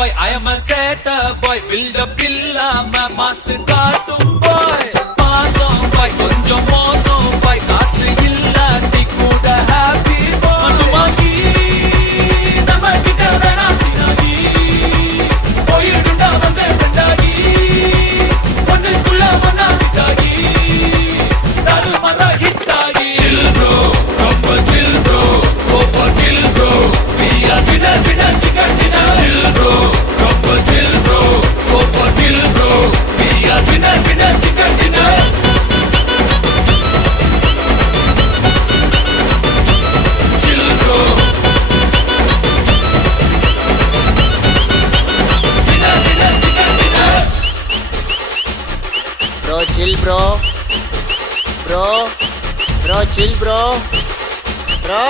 boy, I am a setter boy. Build a pillar, my mass cartoon boy. Masom boy, konjam mosam boy. Kasu illati kuda happy boy. Madumagi, namakita vena sinagi. Poyidunda vande vendagi. Onnukulla vanna vitagi. Daru mara hittagi. Chill bro, proper chill bro. Go for kill bro. We are winner, winner, chicken dinner. Chill bro, proper chill bro. Go for kill bro. We are winner, winner, chicken dinner. Chill bro. Winner, winner, chicken dinner. Bro, chill bro. Bro, chill bro. Bro.